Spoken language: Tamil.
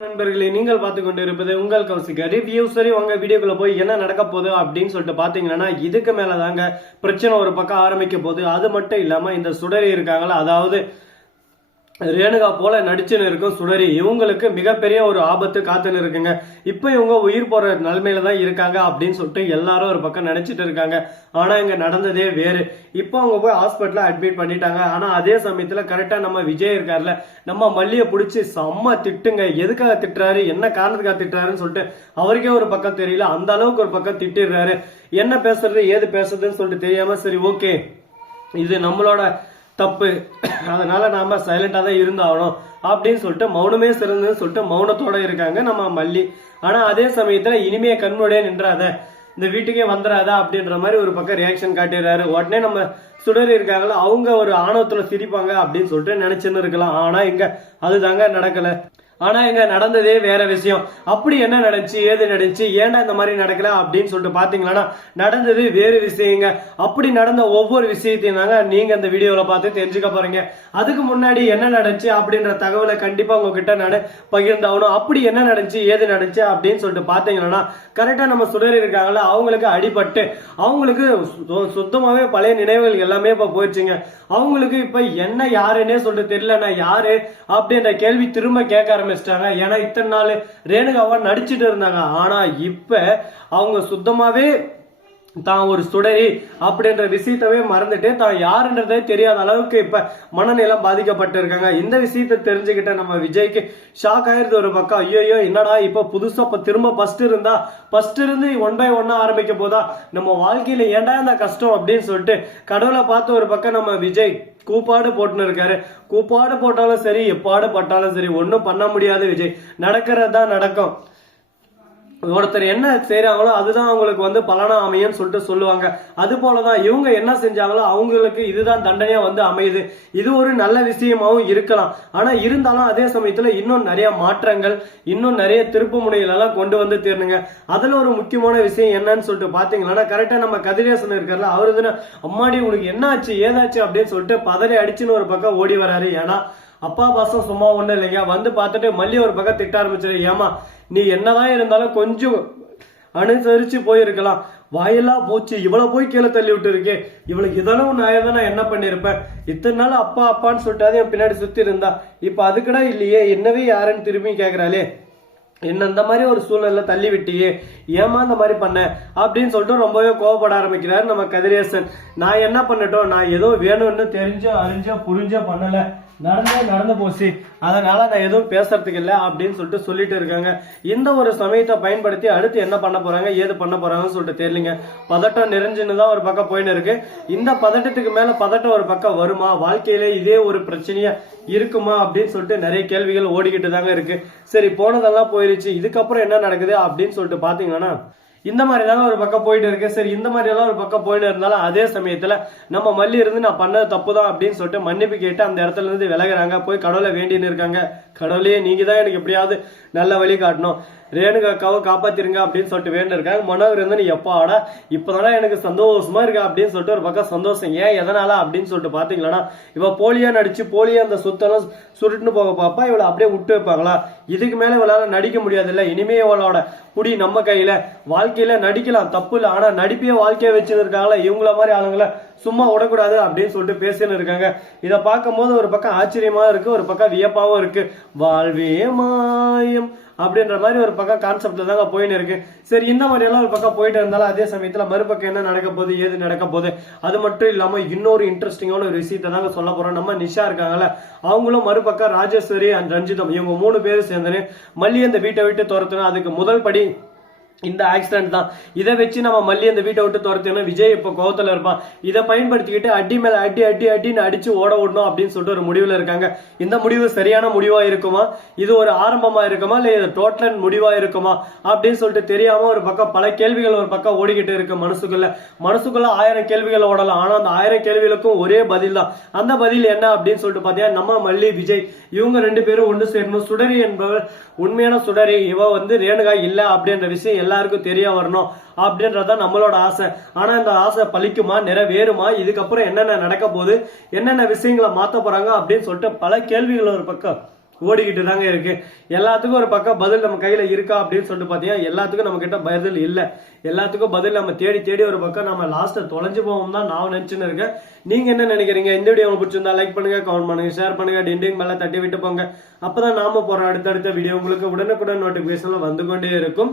நண்பர்களே நீங்கள் பார்த்து கொண்டு இருப்பது உங்கள் கௌசிகா. ரிவ்யூ சரி உங்க வீடியோக்குள்ள போய் என்ன நடக்க போகுது அப்படின்னு சொல்லிட்டு பாத்தீங்கன்னா இதுக்கு மேல தாங்க பிரச்சனை ஒரு பக்கம் ஆரம்பிக்க போகுது. அது மட்டும் இல்லாம இந்த சுடரி இருக்காங்களா அதாவது ரேணுகா போல நடிச்சுன்னு இருக்கும் சுடரி. இவங்களுக்கு மிகப்பெரிய ஒரு ஆபத்து காத்துன்னு இருக்குங்க. இப்போ இவங்க உயிர் போற நிலைமையில தான் இருக்காங்க அப்படின்னு சொல்லிட்டு எல்லாரும் ஒரு பக்கம் நினைச்சிட்டு இருக்காங்க. ஆனா இங்க நடந்ததே வேறு. இப்போ அவங்க போய் ஹாஸ்பிட்டல அட்மிட் பண்ணிட்டாங்க. ஆனா அதே சமயத்துல கரெக்டா நம்ம விஜய் இருக்கார்ல நம்ம மல்லியை பிடிச்சி செம்ம திட்டுங்க. எதுக்காக திட்டுறாரு? என்ன காரணத்துக்காக திட்டுறாருன்னு சொல்லிட்டு அவருக்கே ஒரு பக்கம் தெரியல. அந்த அளவுக்கு ஒரு பக்கம் திட்டிடுறாரு. என்ன பேசுறது? ஏது பேசுறதுன்னு சொல்லிட்டு தெரியாம சரி ஓகே இது நம்மளோட தப்பு. அதனால நாம சைலண்டா தான் இருந்தாகணும் அப்படின்னு சொல்லிட்டு மௌனமே சிறந்ததுன்னு சொல்லிட்டு மௌனத்தோட இருக்காங்க நம்ம மல்லி. ஆனா அதே சமயத்துல இனிமே கண்முடைய நின்றாத இந்த வீட்டுக்கே வந்துடாதா அப்படின்ற மாதிரி ஒரு பக்கம் ரியாக்ஷன் காட்டிடுறாரு. உடனே நம்ம சுடர் இருக்காங்களோ அவங்க ஒரு ஆணவத்துல சிரிப்பாங்க அப்படின்னு சொல்லிட்டு நினைச்சுன்னு இருக்கலாம். ஆனா இங்க அதுதாங்க நடக்கல. ஆனா இங்க நடந்ததே வேற விஷயம். அப்படி என்ன நடந்துச்சு ஏது நடந்துச்சு ஏன்டா இந்த மாதிரி நடக்கல அப்படின்னு சொல்லிட்டு பாத்தீங்கன்னா நடந்தது வேறு விஷயங்க. அப்படி நடந்த ஒவ்வொரு விஷயத்தையும் தாங்க நீங்க இந்த வீடியோல பார்த்து தெரிஞ்சுக்க போறீங்க. அதுக்கு முன்னாடி என்ன நடந்துச்சு அப்படின்ற தகவலை கண்டிப்பா உங்ககிட்ட நான் பகிர்ந்தாகணும். அப்படி என்ன நடந்துச்சு ஏது நடந்துச்சு அப்படின்னு சொல்லிட்டு பாத்தீங்கன்னா கரெக்டா நம்ம சுடர் இருக்காங்களா அவங்களுக்கு அடிபட்டு அவங்களுக்கு சு- சுத்தமாவே பழைய நினைவுகள் எல்லாமே இப்ப போயிடுச்சுங்க. அவங்களுக்கு இப்ப என்ன யாருன்னே சொல்லிட்டு தெரியல நான் யாரு அப்படின்ற கேள்வி திரும்ப கேட்க ஆரம்பிச்சிட்டாங்க. ஏன்னா இத்தனை நாள் ரேணுகாவா நடிச்சுட்டு இருந்தாங்க. ஆனா இப்ப அவங்க சுத்தமாவே தான் ஒரு சுடரி அப்படின்ற விஷயத்தவே மறந்துட்டு தான் யாருன்றதே தெரியாத அளவுக்கு இப்ப மனநிலம் பாதிக்கப்பட்டு இருக்காங்க இந்த விஷயத்த தெரிஞ்சுக்கிட்ட நம்ம விஜய்க்கு ஷாக் ஆயிருது ஒரு பக்கம். ஐயோ என்னடா இப்ப புதுசா இப்ப திரும்ப ஃபர்ஸ்ட் இருந்தா? ஃபர்ஸ்ட் இருந்து ஒன் பை ஒன்னா ஆரம்பிக்க போதா? நம்ம வாழ்க்கையில ஏன்டா இந்த கஷ்டம் அப்படின்னு சொல்லிட்டு கடவுளை பார்த்து ஒரு பக்கம் நம்ம விஜய் கூப்பாடு போட்டுன்னு இருக்காரு. கூப்பாடு போட்டாலும் சரி எப்பாடு பட்டாலும் சரி ஒன்றும் பண்ண முடியாது விஜய். நடக்கிறது தான் நடக்கும். ஒருத்தர் என்ன செய்கிறாங்களோ அதுதான் அவங்களுக்கு வந்து பலனா அமையும்னு சொல்லிட்டு சொல்லுவாங்க. அது போலதான் இவங்க என்ன செஞ்சாங்களோ அவங்களுக்கு இதுதான் தண்டனையா வந்து அமையுது. இது ஒரு நல்ல விஷயமாவும் இருக்கலாம். ஆனா இருந்தாலும் அதே சமயத்துல இன்னும் நிறைய மாற்றங்கள் இன்னும் நிறைய திருப்பு முனைகளெல்லாம் கொண்டு வந்து தீரணுங்க அதுல ஒரு முக்கியமான விஷயம் என்னன்னு சொல்லிட்டு பாத்தீங்கன்னா கரெக்டா நம்ம கதிரேசன் இருக்கார்ல அவரு தானே அம்மாடி உனக்கு என்ன ஆச்சு ஏதாச்சு? அப்படின்னு சொல்லிட்டு பதறி அடிச்சுன்னு ஒரு பக்கம் ஓடி வராரு. ஏன்னா அப்பா பாசம் சும்மா ஒன்றும் இல்லைங்க. வந்து பார்த்துட்டு மல்லி ஒரு பக்கம் திட்ட ஆரம்பிச்சிரு. ஏமா நீ என்னதான் இருந்தாலும் கொஞ்சம் அனுசரிச்சு போயிருக்கலாம். வாயெல்லாம் போச்சு. இவ்வளவு போய் கீழே தள்ளி விட்டு இருக்கே இவளுக்கு இதெல்லாம் ஒன்று ஆயிருந்தா நான் என்ன பண்ணியிருப்பேன் இத்தனை நாள் அப்பா அப்பான்னு சொல்லிட்டு என் பின்னாடி சுத்தி இருந்தா. இப்ப அதுக்கடா இல்லையே. என்னவே யாருன்னு திரும்பி கேக்குறாளே. என்ன இந்த மாதிரி ஒரு சூழ்நிலை தள்ளி விட்டியே ஏமா இந்த மாதிரி பண்ண? அப்படின்னு சொல்லிட்டு ரொம்பவே கோவப்பட ஆரம்பிக்கிறாரு நம்ம கதிரேசன். நான் என்ன பண்ணட்டும்? நான் ஏதோ வேணும்னு தெரிஞ்சோ அறிஞ்சோ புரிஞ்சோ பண்ணல. நடந்தே நடந்து போச்சு. அதனால நான் எதுவும் பேசுறதுக்கு இல்லை அப்படின்னு சொல்லிட்டு சொல்லிட்டு இருக்காங்க. இந்த ஒரு சமயத்தை பயன்படுத்தி அடுத்து என்ன பண்ண போறாங்க? ஏது பண்ண போறாங்கன்னு சொல்லிட்டு தெரியலங்க. பதட்டம் நிறைஞ்சுன்னு தான் ஒரு பக்கம் போயின்னு இருக்கு. இந்த பதட்டத்துக்கு மேல பதட்டம் ஒரு பக்கம் வருமா? வாழ்க்கையில இதே ஒரு பிரச்சனையா இருக்குமா? அப்படின்னு சொல்லிட்டு நிறைய கேள்விகள் ஓடிக்கிட்டு தாங்க இருக்கு. சரி போனதெல்லாம் போய் போயிருச்சு இதுக்கப்புறம் என்ன நடக்குது அப்படின்னு சொல்லிட்டு பாத்தீங்கன்னா இந்த மாதிரி தாங்க ஒரு பக்கம் போயிட்டு இருக்கு. சரி இந்த மாதிரி எல்லாம் ஒரு பக்கம் போயிட்டு இருந்தாலும் அதே சமயத்துல நம்ம மல்லி இருந்து நான் பண்ணது தப்பு தான் அப்படின்னு சொல்லிட்டு மன்னிப்பு கேட்டு அந்த இடத்துல இருந்து விலகுறாங்க. போய் கடவுளை வேண்டின்னு இருக்காங்க. கடவுளே நீங்க தான் எனக்கு எப்படியாவது நல்ல வழி காட்டணும். ரேணுகாக்காவை காப்பாத்திருங்க அப்படின்னு சொல்லிட்டு வேண்டு இருக்காங்க. மனோகர் வந்து நீ எப்பாடா இப்போதானே எனக்கு சந்தோஷமா இருக்கா? அப்படின்னு சொல்லிட்டு ஒரு பக்கம் சந்தோஷம் ஏன் எதனால? அப்படின்னு சொல்லிட்டு பாத்தீங்களா? இவ போலியா நடிச்சு போலியா அந்த சுத்தெல்லாம் சுருட்டுன்னு போக பாப்பா இவளை அப்படியே விட்டு வைப்பாங்களா? இதுக்கு மேல இவளால நடிக்க முடியாது இல்ல இனிமே இவளோட குடி நம்ம கையில. வாழ்க்கையில நடிக்கலாம் தப்பு இல்லை. ஆனா நடிப்பையே வாழ்க்கையை வச்சுன்னு இருக்காங்களா இவங்கள மாதிரி ஆளுங்களை சும்மா விடக்கூடாது அப்படின்னு சொல்லிட்டு பேசின்னு இருக்காங்க. இதை பார்க்கும்போது ஒரு பக்கம் ஆச்சரியமா இருக்கு ஒரு பக்கம் வியப்பாவும் இருக்கு. வாழ்வே மாயம் அப்படின்ற மாதிரி ஒரு பக்கம் கான்செப்ட்ல தாங்க போயின்னு இருக்கு. சரி இந்த மாதிரி எல்லாம் ஒரு பக்கம் போயிட்டு இருந்தாலும் அதே சமயத்துல மறுபக்கம் என்ன நடக்க போகுது ஏது நடக்க போகுது அது மட்டும் இல்லாம இன்னொரு இன்ட்ரெஸ்டிங்கான ஒரு விஷயத்தை தாங்க சொல்ல போறோம். நம்ம நிஷா இருக்காங்கல்ல அவங்களும் மறுபக்கம் ராஜேஸ்வரி அண்ட் ரஞ்சிதம் இவங்க மூணு பேரும் சேர்ந்துன்னு மல்லி அந்த வீட்டை விட்டு துரத்துனா அதுக்கு முதல் படி இந்த ஆக்சிடென்ட் தான். இதை வச்சு நம்ம மல்லி அந்த வீட்டை விட்டு துரத்தணும் விஜய் இப்போ கோவத்தில் இருப்பான் இதை பயன்படுத்திக்கிட்டு அடி மேலே அடி அடி அடின்னு அடிச்சு ஓட விடணும் அப்படின்னு சொல்லிட்டு ஒரு முடிவில் இருக்காங்க. இந்த முடிவு சரியான முடிவா இருக்குமா? இது ஒரு ஆரம்பமா இருக்குமா? இல்லை இது டோட்டல் முடிவா இருக்குமா? அப்படின்னு சொல்லிட்டு தெரியாம ஒரு பக்கம் பல கேள்விகள் ஒரு பக்கம் ஓடிக்கிட்டு இருக்கு மனசுக்குள்ள. மனசுக்குள்ள ஆயிரம் கேள்விகள் ஓடலாம். ஆனால் அந்த ஆயிரம் கேள்விகளுக்கும் ஒரே பதில் தான். அந்த பதில் என்ன அப்படின்னு சொல்லிட்டு பார்த்தீங்கன்னா நம்ம மல்லி விஜய் இவங்க ரெண்டு பேரும் ஒன்று சேரணும். சுடரி என்பவர் உண்மையான சுடரி. இவ வந்து ரேணுகா இல்லை அப்படின்ற விஷயம் எல்லாருக்கும் தெரிய வரணும் அப்படின்றத நம்மளோட ஆசை. ஆனா இந்த ஆசை பழிக்குமா நிறைவேறுமா இதுக்கப்புறம் என்னென்ன நடக்க போகுது என்னென்ன விஷயங்களை மாத்த போறாங்க அப்படின்னு சொல்லிட்டு பல கேள்விகள் ஒரு பக்கம் ஓடிக்கிட்டு தாங்க இருக்கு. எல்லாத்துக்கும் ஒரு பக்கம் பதில் நம்ம கையில இருக்கா அப்படின்னு சொல்லிட்டு பாத்தீங்கன்னா எல்லாத்துக்கும் நம்ம கிட்ட பதில் இல்ல. எல்லாத்துக்கும் பதில் நம்ம தேடி தேடி ஒரு பக்கம் நம்ம லாஸ்ட் தொலைஞ்சு போவோம் தான் நான் நினைச்சுன்னு இருக்கேன். நீங்க என்ன நினைக்கிறீங்க? இந்த வீடியோ உங்களுக்கு பிடிச்சிருந்தா லைக் பண்ணுங்க கமெண்ட் பண்ணுங்க ஷேர் பண்ணுங்க டிண்டிங் மேல தட்டி விட்டு போங்க. அப்பதான் நாம போற அடுத்தடுத்த வீடியோ உங்களுக்கு உடனுக்குடன் நோட்டிபிகேஷன்ல வந்து கொண்டே இருக்கும்.